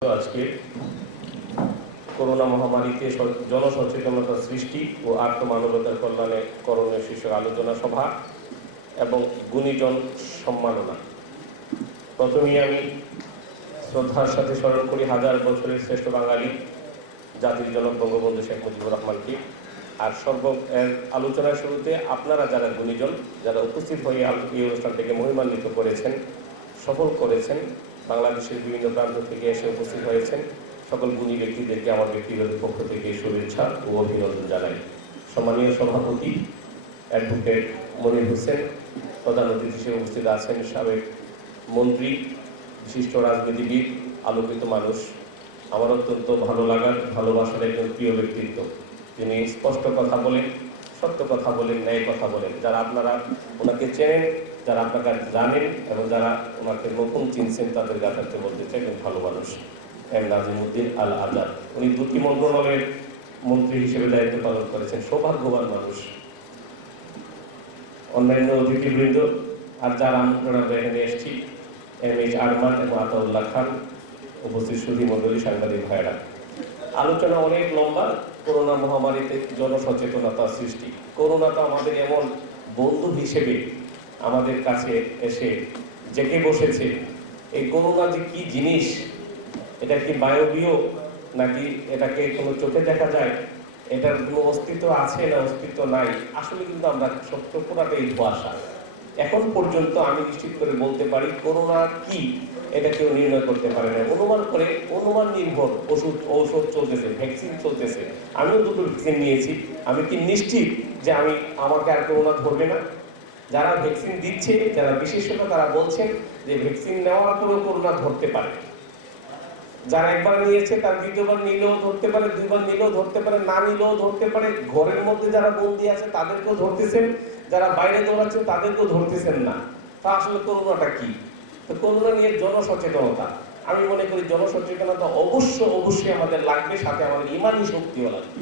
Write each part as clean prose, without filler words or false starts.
আজকে করোনা মহামারীতে জনসচেতনতা সৃষ্টি ও আত্মমানবতার কল্যাণে করণীয় শীর্ষক আলোচনা সভা এবং গুণীজন সম্মাননা। প্রথমেই আমি শ্রদ্ধার সাথে স্মরণ করি হাজার বছরের শ্রেষ্ঠ বাঙালি জাতির জনক বঙ্গবন্ধু শেখ মুজিবুর রহমানকে। আর আলোচনার শুরুতে আপনারা যারা গুণীজন, যারা উপস্থিত হয়ে এই অনুষ্ঠানটিকে মহিমান্বিত করেছেন, সফল করেছেন, বাংলাদেশের বিভিন্ন প্রান্ত থেকে এসে উপস্থিত হয়েছেন, সকল গুণী ব্যক্তিদেরকে আমার ব্যক্তিগত পক্ষ থেকে শুভেচ্ছা ও অভিনন্দন জানাই। সম্মানীয় সভাপতি অ্যাডভোকেট মনির হোসেন, প্রধান অতিথি হিসেবে উপস্থিত আছেন সাবেক মন্ত্রী, বিশিষ্ট রাজনীতিবিদ, আলোকিত মানুষ, আমার অত্যন্ত ভালো লাগার ভালোবাসার একজন প্রিয় ব্যক্তিত্ব, যিনি স্পষ্ট কথা বলেন, সত্য কথা বলেন, ন্যায় কথা বলেন। যারা আপনারা ওনাকে চেনেন, যারা আপনাকে জানেন এবং যারা ওনাকে নতুন চিনছেন, তাদের গাথার্থে বলতে চাই একজন ভালো মানুষ এম নাজিমুদ্দিন আল আজাদ। উনি দুটি মন্ত্রণালয়ের মন্ত্রী হিসেবে দায়িত্ব পালন করেছেন, সৌভাগ্যবান মানুষ। অন্যান্য অতিথিবৃন্দ আর যারা আমরা এখানে এসেছি, এম.এইচ. আরমান এবং আতাউল্লাহ খান, উপস্থিত সুধী মণ্ডলী, সাংবাদিক ভাইরা। আলোচনা অনেক লম্বা। করোনা মহামারীতে জনসচেতনতা সৃষ্টি। করোনাটা আমাদের এমন বন্ধু হিসেবে আমাদের কাছে এসে জেগে বসেছে। এই করোনা যে কি জিনিস, এটা কি বায়বীয় নাকি এটাকে কোনো চোখে দেখা যায়, এটার কোনো অস্তিত্ব আছে না অস্তিত্ব নাই, আসলে কিন্তু আমরা সত্য পুরাটাই ধোঁয়াশা। এখন পর্যন্ত আমি নিশ্চিত করে বলতে পারি করোনা কি এটা কেউ নির্ণয় করতে পারে না। অনুমান নির্ভর ঔষধ চলতেছে, ভ্যাকসিন চলতেছে। আমিও দুটো ভ্যাকসিন নিয়েছি। আমি কি নিশ্চিত যে আমাকে আর করোনা ধরবে না? যারা ভ্যাকসিন দিচ্ছে, যারা বিশেষজ্ঞ, তারা বলছেন যে ভ্যাকসিন নেওয়ার পরেও করোনা ধরতে পারে। যারা একবার নিয়েছে তার দ্বিতীয়বার নিলেও ধরতে পারে, দুইবার নিলেও ধরতে পারে, না নিলেও ধরতে পারে। ঘরের মধ্যে যারা বন্দী আছে তাদেরকেও ধরতেছেন, যারা বাইরে দৌড়াচ্ছেন তাদেরকেও ধরতেছেন না। তা আসলে করোনাটা কি? তো করোনা নিয়ে জনসচেতনতা, আমি মনে করি জনসচেতনতা অবশ্যই আমাদের লাগবে, সাথে আমাদের ইমানি শক্তিও লাগবে।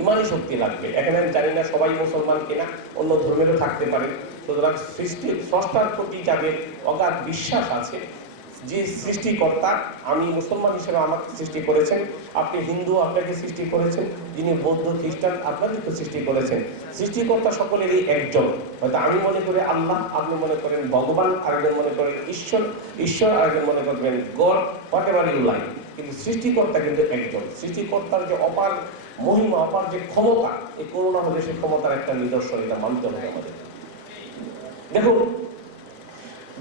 ইমানি শক্তি লাগবে। এখানে আমি জানি না সবাই মুসলমান কিনা, অন্য ধর্মেরও থাকতে পারে। সুতরাং স্রষ্টার প্রতি যাদের অগাধ বিশ্বাস আছে, যে সৃষ্টিকর্তা, আমি মুসলমান হিসেবে আমাকে সৃষ্টি করেছেন, আপনি হিন্দু, আপনাকে সৃষ্টি করেছেন, যিনি বৌদ্ধ খ্রিস্টান আপনাদেরকে সৃষ্টি করেছেন। সৃষ্টিকর্তা সকলেরই একজন। হয়তো আমি মনে করি আল্লাহ, আপনি মনে করেন ভগবান, আরেকজন মনে করেন ঈশ্বর, আরেকজন মনে করবেন গড, হোয়াটএভার ইউ লাইক, কিন্তু সৃষ্টিকর্তা কিন্তু একজন। সৃষ্টিকর্তার যে অপার মহিমা, অপার যে ক্ষমতা, এই করোনা হলে সেই ক্ষমতার একটা নিদর্শন, এটা মানতে হবে আমাদের। দেখুন,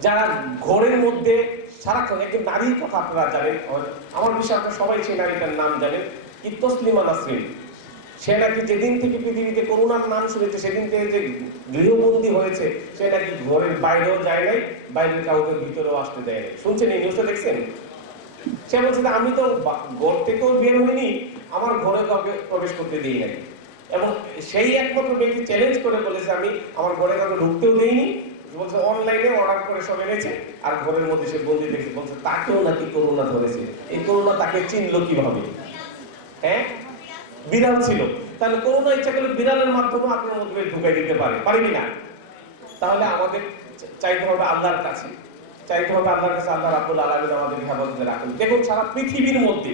যারা ঘরের মধ্যে সারাক্ষণ, একজন নারীর কথা আপনারা জানেন, আমার বিষয়ে আপনারা সবাই সেই নারীটার নাম জানেন, কি তসলিমা নাসরিন। সে নাকি যেদিন থেকে পৃথিবীতে করোনার নাম শুনেছে, সেদিন থেকে যে গৃহবন্দী হয়েছে, সে নাকি ঘরের বাইরেও যায় নাই, বাইরের কাউকে ভিতরেও আসতে দেয় নাই। শুনছেন এই নিউজটা, দেখছেন? সে বলছে যে আমি তো ঘর থেকেও বের হইনি, আমার ঘরে কাউকে প্রবেশ করতে দিই নাই। এবং সেই একমাত্র ব্যক্তি চ্যালেঞ্জ করে বলেছে আমি আমার ঘরে কাউকে ঢুকতেও দিইনি। বলছে অনলাইনে অর্ডার করে সব এনেছে, আর ঘরের মধ্যে সে বন্দি দেখছে। বলছে তাকেও নাকি করোনা ধরেছে। এই করোনা তাকে চিনলো কিভাবে? হ্যাঁ, বিড়াল ছিল। তাহলে করোনা ইচ্ছা করলে বিড়ালের মাধ্যমে আপনার মধ্যে ঢুকাই দিতে পারবি না? তাহলে আমাদের চাইতে হবে আল্লাহর কাছে, আল্লাহ রাব্বুল আলামিন আমাদের হেফাজতে রাখুন। দেখুন, সারা পৃথিবীর মধ্যে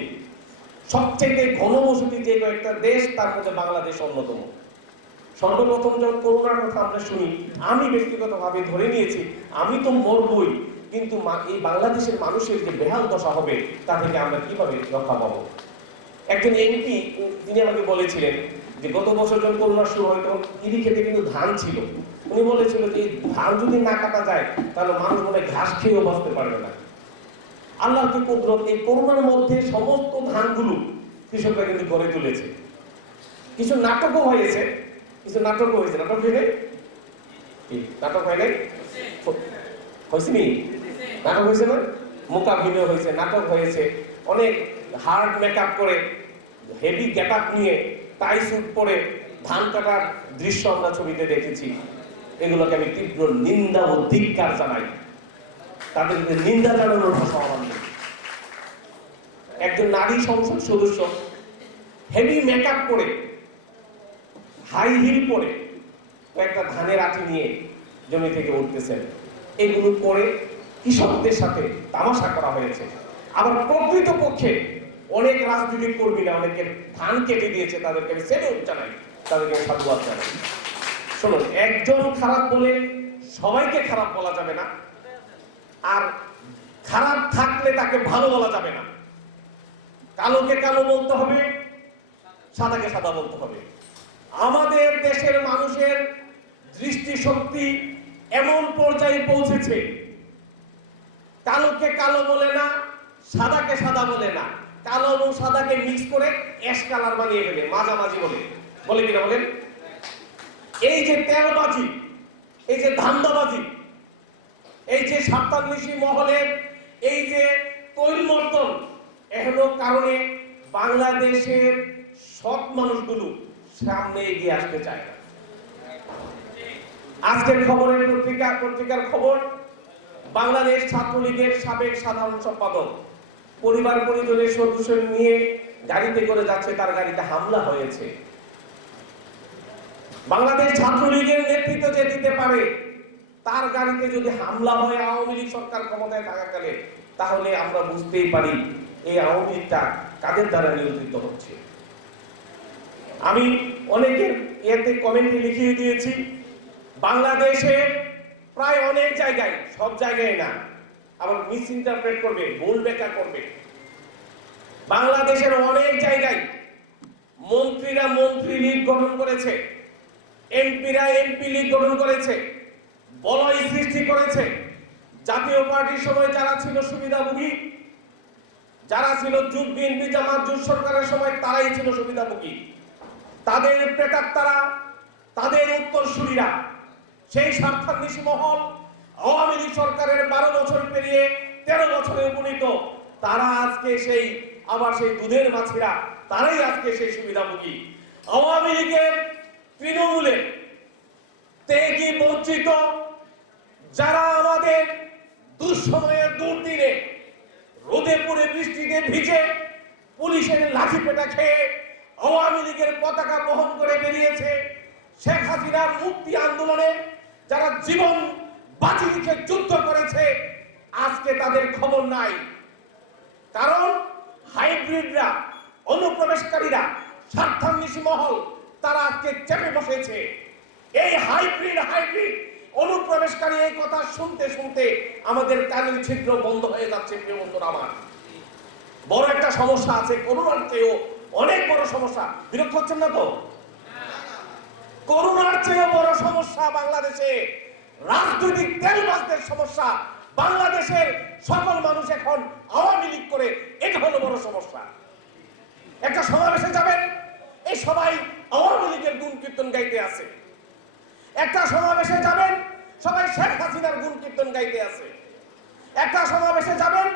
সবচেয়ে ঘনবসতি যে কয়েকটা দেশ, তার মধ্যে বাংলাদেশ অন্যতম। সর্বপ্রথম যখন করোনার কথা আমরা শুনি, আমি ব্যক্তিগতভাবে ধরে নিয়েছি আমি তো মরবই, কিন্তু এই বাংলাদেশের মানুষের যে বেহাল দশা হবে, তা থেকে আমরা কিভাবে রক্ষা পাবো। একজন এমপি, তিনি আমাকে বলেছিলেন যে গত বছর যখন করোনা শুরু হয়, তখন ইরি খেতে কিন্তু ধান ছিল। উনি বলেছিল যে ধান যদি না কাটা যায়, তাহলে মানুষ মনে হয় ঘাস খেয়েও বাঁচতে পারবে না। আল্লাহর কি কুদরত, এই করোনার মধ্যে সমস্ত ধানগুলো কৃষকরা কিন্তু গড়ে তুলেছে। কিছু নাটকও হয়েছে, নাটক হয়েছে না? নাটক হয়েছে না? মোকাভিনয় হয়েছে, নাটক হয়েছে, অনেক হার্ড মেকআপ করে, হেভি গেট আপ নিয়ে, টাই স্যুট পরে ধান কাটার দৃশ্য আমরা ছবিতে দেখেছি। এগুলোকে আমি তীব্র নিন্দা ও ধিক্কার জানাই। তাদেরকে নিন্দা জানানোর ভাষা আমার নেই। একজন নারী সংসদ সদস্য হেভি মেকআপ করে, হাই হিল পরে, একটা ধানের আটি নিয়ে জমি থেকে উঠতেছেন। এগুলো করে কৃষকদের সাথে তামাশা করা হয়েছে। আবার প্রকৃত পক্ষে অনেক রাজনৈতিক কর্মীরা অনেকের ধান কেটে দিয়েছে, তাদেরকে আমি সেলুট জানাই, তাদেরকে সাধুবাদ জানাই। শুনুন, একজন খারাপ বলে সবাইকে খারাপ বলা যাবে না, আর খারাপ থাকলে তাকে ভালো বলা যাবে না। কালোকে কালো বলতে হবে, সাদাকে সাদা বলতে হবে। আমাদের দেশের মানুষের দৃষ্টিশক্তি এমন পর্যায়ে পৌঁছেছে, কালোকে কালো বলে না, সাদাকে সাদা বলে না, কালো এবং সাদাকে মিক্স করে অ্যাশ কালার বানিয়ে ফেলে, মাঝামাঝি বলে কিনা বলেন? এই যে তেলবাজি, এই যে ধান্দাবাজি, এই যে স্বার্থান্বেষী মহলের এই যে পরিবর্তন, এগুলোর কারণে বাংলাদেশের সৎ মানুষগুলো সামনে এগিয়ে আসতে চায় না। আজকের পত্রিকার খবর, বাংলাদেশ ছাত্রলীগের সাবেক সাধারণ সম্পাদক পরিবার পরিজনের সদস্য নিয়ে গাড়িতে করে যাচ্ছে, তার গাড়িতে হামলা হয়েছে। বাংলাদেশ ছাত্রলীগের নেতৃত্ব যে দিতে পারে, তার গাড়িতে যদি হামলা হয় আওয়ামী লীগ সরকার ক্ষমতায় থাকাকালে, তাহলে আমরা বুঝতেই পারি এই আওয়ামী লীগটা কাদের দ্বারা নিয়ন্ত্রিত হচ্ছে। আমি অনেকের এতে কমেন্টে লিখিয়ে দিয়েছি, বাংলাদেশে প্রায় অনেক জায়গায়, সব জায়গায় না, আবার মিস ইন্টারপ্রেট করবে, ভুল ব্যাখ্যা করবে, বাংলাদেশের অনেক জায়গায় মন্ত্রীরা মন্ত্রী লীগ গঠন করেছে, এমপিরা এমপি লীগ গঠন করেছে, বলয় সৃষ্টি করেছে। জাতীয় পার্টির সময় যারা ছিল সুবিধাভোগী, যারা ছিল জোট বিএনপি জামাত জোট সরকারের সময়, তারাই ছিল সুবিধাভোগী। তাদের প্রেতাত্মারা, তাদের উত্তরসূরিরা, সেই স্বার্থান্বেষী মহল আওয়ামী লীগ সরকারের 12 বছর পেরিয়ে 13 বছরে উপনীত, তারা আজকে সেই আবার সেই দুধের মাছিরা, তারাই আজকে সেই সুবিধাভোগী। আওয়ামী লীগের তৃণমূলে ত্যাগী বঞ্চিত যারা আমাদের দুঃসময়ে দুর্দিনে রোদে পুড়ে বৃষ্টিতে ভিজে পুলিশের লাঠি পেটা খেয়ে আওয়ামী লীগের পতাকা বহন করে বেরিয়েছে, শেখ হাসিনার মুক্তি আন্দোলনে যারা জীবন বাজি রেখে যুদ্ধ করেছে, আজকে তাদের খবর নাই। কারণ হাইব্রিডরা, অনুপ্রবেশকারীরা, স্বার্থান্বেষী মহল, তারা আজকে চেপে বসেছে। এই হাইব্রিড অনুপ্রবেশকারী এই কথা শুনতে শুনতে আমাদের কানের ছিদ্র বন্ধ হয়ে যাচ্ছে। প্রিয় বন্ধুরা আমার, বড় একটা সমস্যা আছে, করোনার চেয়েও অনেক বড় সমস্যা। বিরক্ত হচ্ছেন না তো? করোনার চেয়েও বড় সমস্যা বাংলাদেশে রাজনৈতিক তেলবাজদের সমস্যা। বাংলাদেশের সকল মানুষ এখন আওয়ামী লীগ করে, এটা হলো বড় সমস্যা। একটা সমাবেশে যাবেন, এই সবাই আওয়ামী লীগের গুণ কীর্তন গাইতে আছে। একটা সমাবেশে যাবেন, সবাই শেখ হাসিনার গুণ কীর্তন গাইতে আছে। একটা সমাবেশে যাবেন,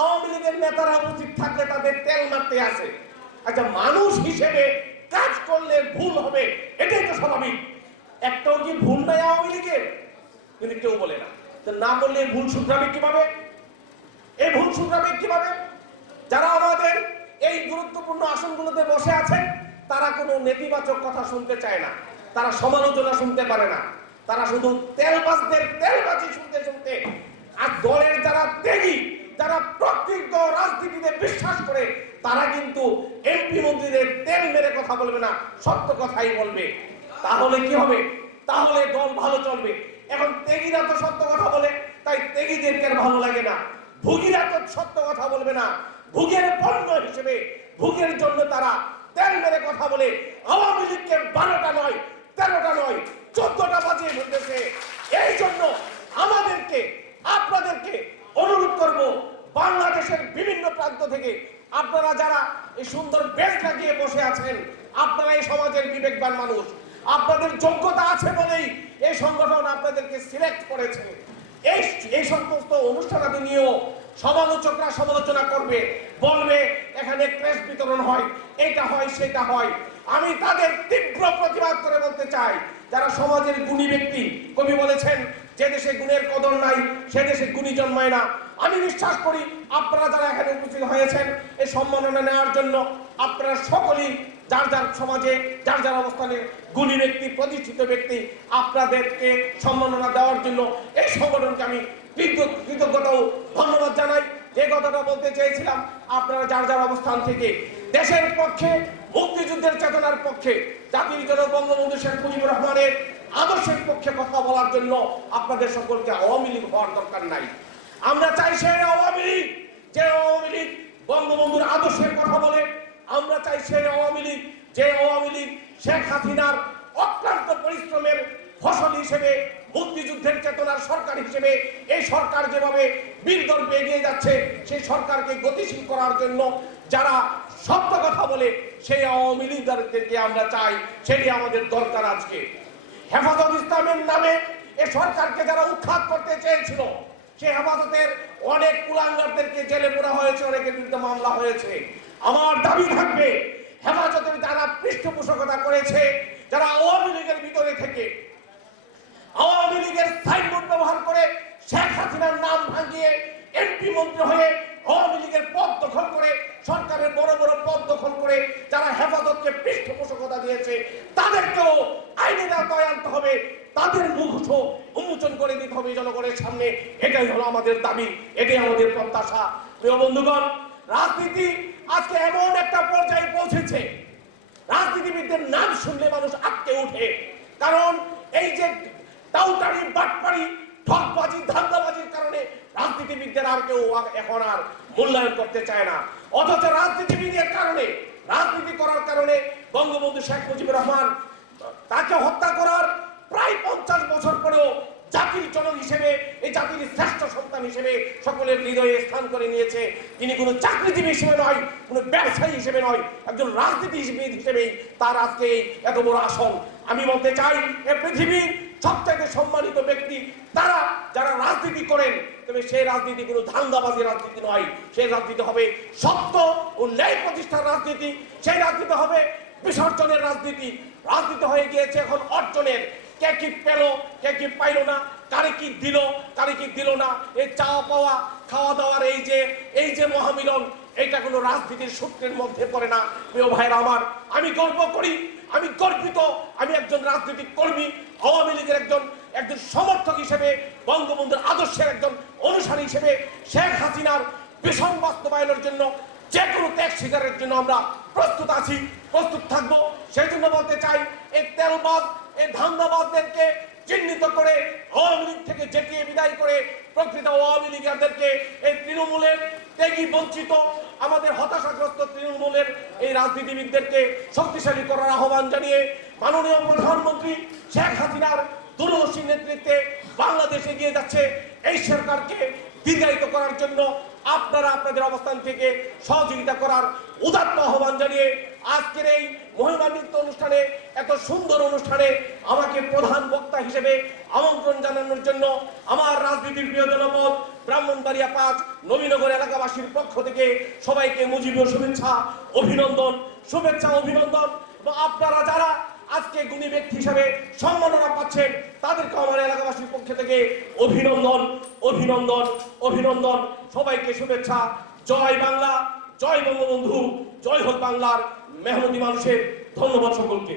আওয়ামী লীগের নেতারা উচিত থাকলে তাদের তেল মারতে আছে। আচ্ছা, মানুষ হিসেবে কাজ করলে ভুল হবে, এটাই তো স্বাভাবিক। একটাও কি ভুল নাই আওয়ামী লীগের? কিন্তু কেউ বলে না। তো না বললে ভুল শুধরাবে কিভাবে? এই ভুল শুধরাবে কিভাবে? যারা আমাদের এই গুরুত্বপূর্ণ আসনগুলোতে বসে আছেন, তারা কোনো নেতিবাচক কথা শুনতে চায় না, তারা সমালোচনা শুনতে পারে না, তারা শুধু তেলবাজদের তেলবাজি শুনতে শুনতে। আর দলের যারা ত্যাগী, যারা প্রকৃত রাজনীতিতে বিশ্বাস করে, তারা কিন্তু এমপি মন্ত্রীদের তেল মেরে কথা বলবে না, সত্য কথাই বলবে। তাহলে কি হবে? তাহলে দল ভালো চলবে। এখন ত্যাগীরা তো সত্য কথা বলে, তাই ত্যাগীদেরকে আর ভালো লাগে না। ভুগীরা তো সত্য কথা বলবে না, ভুগের পণ্য হিসেবে, ভুগের জন্য তারা তেল মেরে কথা বলে আওয়ামী লীগকে 12টা নয়, 13টা নয়, 14টা বাজিয়ে ফেলতেছে। এই জন্য আমাদেরকে, আপনাদেরকে অনুরোধ করব, বাংলাদেশের বিভিন্ন প্রান্ত থেকে আপনারা যারা এই সুন্দর বেঞ্চ লাগিয়ে বসে আছেন, আপনারা এই সমাজের বিবেকবান মানুষ, আপনাদের যোগ্যতা আছে বলেই এই সংগঠন আপনাদেরকে সিলেক্ট করেছে। এই সমস্ত অনুষ্ঠানাদি নিয়েও সমালোচকরা সমালোচনা করবে, বলবে এখানে ক্রেস্ট বিতরণ হয়, এটা হয়, সেটা হয়। আমি তাদের তীব্র প্রতিবাদ করে বলতে চাই, যারা সমাজের গুণী ব্যক্তি, কবি বলেছেন যে দেশে গুণের কদর নাই সে দেশে গুণী জন্মায় না। আমি বিশ্বাস করি আপনারা যারা এখানে উপস্থিত হয়েছেন এই সম্মাননা নেওয়ার জন্য, আপনারা সকলেই যার যার সমাজে যার যার অবস্থানে গুণী ব্যক্তি, প্রতিষ্ঠিত ব্যক্তি, আপনাদেরকে সম্মাননা দেওয়ার জন্য এই সংগঠনকে আমি কৃতজ্ঞতা ও ধন্যবাদ জানাই। যে কথাটা বলতে চেয়েছিলাম, আপনারা যার যার অবস্থান থেকে দেশের পক্ষে, মুক্তিযুদ্ধের চেতনার পক্ষে, জাতির জনক বঙ্গবন্ধু শেখ মুজিবুর রহমানের আদর্শের পক্ষে কথা বলার জন্য আপনাদের সকলকে আওয়ামী লীগ হওয়ার দরকার নাই। আমরা চাই সেই আওয়ামী লীগ, যে আওয়ামী লীগ বঙ্গবন্ধুর আদর্শের কথা বলে। আমরা চাই সেই আওয়ামী লীগ, যে আওয়ামী লীগ শেখ হাসিনার অক্লান্ত পরিশ্রমের ফসল হিসেবে, মুক্তিযুদ্ধের চেতনার সরকার হিসেবে এই সরকার যেভাবে বীরগর্ভে এগিয়ে যাচ্ছে, সেই সরকারকে গতিশীল করার জন্য যারা সত্য কথা বলে, সেই আওয়ামী লীগদেরকে আমরা চাই। সেটি আমাদের দরকার। আজকে হেফাজত ইসলামের নামে এই সরকারকে যারা উৎখাত করতে চেয়েছিল, সেই হেফাজতের অনেক কুলাঙ্গারদেরকে জেলে পোড়া হয়েছে, অনেকের বিরুদ্ধে মামলা হয়েছে। আমার দাবি থাকবে, হেফাজতের যারা পৃষ্ঠপোষকতা করেছে, যারা আওয়ামী লীগের ভিতরে থেকে আওয়ামী লীগের সাইনবোর্ড ব্যবহার করে শেখ হাসিনার নাম ভাঙিয়ে এমপি মন্ত্রী হয়ে আওয়ামী লীগের পদ দখল করে, সরকারের বড় বড় পদ দখল করে যারা হেফাজতকে পৃষ্ঠপোষকতা দিয়েছে, তাদেরকেও আইনের আওতায় আনতে হবে। তাদের মুখ উন্মোচন করে দিতে হবে জনগণের সামনে। এটাই হলো আমাদের দাবি, এটাই আমাদের প্রত্যাশা। প্রিয় বন্ধুগণ, রাজনীতি আজকে এমন একটা পর্যায়ে পৌঁছেছে, রাজনীতিবিদদের নাম শুনলে মানুষ আটকে ওঠে। কারণ এই যে টাউটারি, বাটপারি, ঠকবাজি, ধান্দাবাজির কারণে রাজনীতিবিদদের আর কেউ এখন আর মূল্যায়ন করতে চায় না। অথচ রাজনীতিবিদের কারণে, রাজনীতি করার কারণে বঙ্গবন্ধু শেখ মুজিবুর রহমান তাকে হত্যা করার প্রায় 50 বছর পরেও জাতির জনক হিসেবে, এই জাতির শ্রেষ্ঠ সন্তান হিসেবে সকলের হৃদয়ে স্থান করে নিয়েছে। তিনি কোনো চাকরিজীবী হিসেবে নয়, কোনো ব্যবসায়ী হিসেবে নয়, একজন রাজনীতিবিদ হিসেবেই তার আজকে এত বড় আসন। আমি বলতে চাই, এ পৃথিবীর সবথেকে সম্মানিত ব্যক্তি তারা যারা রাজনীতি করেন, তবে সেই রাজনীতি কোনো ধান্দাবাজি রাজনীতি নয়। সেই রাজনীতি হবে সত্য ও ন্যায় প্রতিষ্ঠার রাজনীতি। সেই রাজনীতি হবে বিসর্জনের রাজনীতি। রাজনীতি হয়ে গিয়েছে এখন অর্জনের। কে কি পেল, কে কি পাইল না, কারে কি দিল, কারে কি দিল না, এই চাওয়া পাওয়া, খাওয়া দাওয়ার এই যে মহামিলন, এটা কোনো রাজনীতির সূত্রের মধ্যে পড়ে না। প্রিয় ভাইরা আমার, আমি গর্ব করি, আমি গর্বিত, আমি একজন রাজনৈতিক কর্মী, আওয়ামী লীগের একজন সমর্থক হিসেবে, বঙ্গবন্ধুর আদর্শের একজন অনুসারী হিসেবে শেখ হাসিনার ভীষণ বাস্তবায়নের জন্য যে কোনো ত্যাগ স্বীকারের জন্য আমরা প্রস্তুত আছি, প্রস্তুত থাকবো। সেই জন্য বলতে চাই, এই তেলবাজ, এই ধান্দাবাজদেরকে চিহ্নিত করে আওয়ামী লীগ থেকে জেটিয়ে বিদায় করে প্রকৃত আওয়ামী লীগারদেরকে, এই তৃণমূলের ত্যাগী বঞ্চিত, আমাদের হতাশাগ্রস্ত তৃণমূলের এই রাজনীতিবিদদেরকে শক্তিশালী করার আহ্বান জানিয়ে মাননীয় প্রধানমন্ত্রী শেখ হাসিনার দূরদর্শী নেতৃত্বে বাংলাদেশ এগিয়ে যাচ্ছে। এই সরকারকে দীর্ঘায়িত করার জন্য আপনারা আপনাদের অবস্থান থেকে সহযোগিতা করার উদাত্ত আহ্বান জানিয়ে আজকের এই মহিমান্বিত অনুষ্ঠানে, এত সুন্দর অনুষ্ঠানে আমাকে প্রধান বক্তা হিসেবে আমন্ত্রণ জানানোর জন্য আমার রাজনীতির প্রিয় জনপদ ব্রাহ্মণবাড়িয়া 5 নবীনগর এলাকাবাসীর পক্ষ থেকে সবাইকে মুজিবীয় শুভেচ্ছা, অভিনন্দন, শুভেচ্ছা, অভিনন্দন। এবং আপনারা যারা আজকে গুণী ব্যক্তি হিসেবে সম্মাননা পাচ্ছেন, তাদেরকে আমার এলাকাবাসীর পক্ষ থেকে অভিনন্দন, অভিনন্দন, অভিনন্দন। সবাইকে শুভেচ্ছা। জয় বাংলা, জয় বঙ্গবন্ধু, জয় হোক বাংলার মেহনতি মানুষের। ধন্যবাদ সকলকে।